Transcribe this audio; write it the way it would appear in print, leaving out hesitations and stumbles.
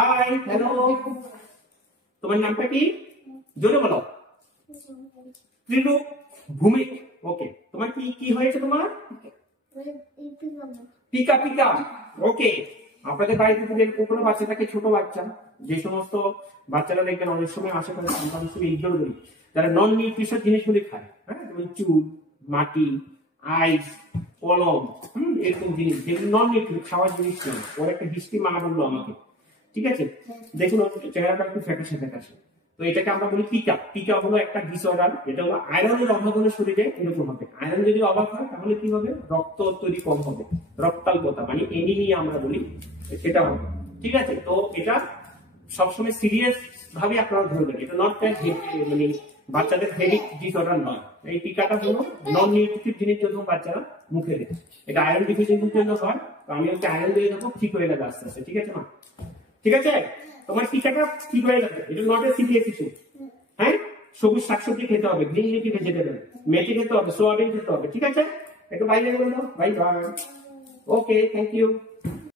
High, hello. তোমার নামটা কি? জোরে বলো। ত্রিরূপ ভূমিক। ওকে, তোমার কি কি হয়েছে? তোমার পিকা পিকা। ওকে, আপনাদের বাড়িতে যদি কোনো বাচ্চা থাকে, ছোট বাচ্চা, যে সমস্ত বাচ্চারা দেখবেন অনেক সময় আশেপাশে সন্তান হিসেবে ইগনোর করি, যারা নন নিউট্রিশন জিনিসগুলি খায়, হ্যাঁ, যেমন চুল, মাটি, আইস, কলম, এরকম জিনিস যেগুলো নন নিউট্রিশন খাওয়ার জিনিস নয়। ওর একটা হিস্ট্রি মা বললো আমাকে, ঠিক আছে? দেখুন চেহারাটা একটু ফ্যাকাশে ফ্যাকাশে। তো এটাকে আমরা বলি পিকা। পিকা হলো একটা ডিসঅর্ডার, এটা হলো আয়রনের অভাব হলে শরীরে এরকম হবে। আয়রন যদি অভাব হয় তাহলে কি হবে? রক্ত তৈরি কম হবে, রক্তাল্পতা মানে এনিমিয়া আমরা বলি, সেটা হবে। ঠিক আছে? তো এটা সবসময় সিরিয়াস ভাবে আপনারা ধরবেন। এটা নট মানে বাচ্চাদের হেভি ডিসঅর্ডার নয়। এই টিকাটা হলো নন নিউট্রিটিভ জিনিস জন্য বাচ্চারা মুখে দেয়। এটা আয়রন ডিফিসিয়েন্সির জন্য হয়। তো আমি ওকে আয়রন দিয়ে দেবো, ঠিক হয়ে যাবে আস্তে আস্তে। ঠিক আছে মা? ঠিক আছে, তোমার টিকাটা ঠিক হয়ে যাবে। এটা নট এ সিরিয়াস ইস্যু। হ্যাঁ, সবুজ শাকসবজি খেতে হবে, গ্রিন লিফি ভেজিটেবল, মেথি খেতে হবে, সোয়াবিন খেতে হবে। ঠিক আছে, একটু বাইরে বলে দাও। Bye bye. Okay, thank you.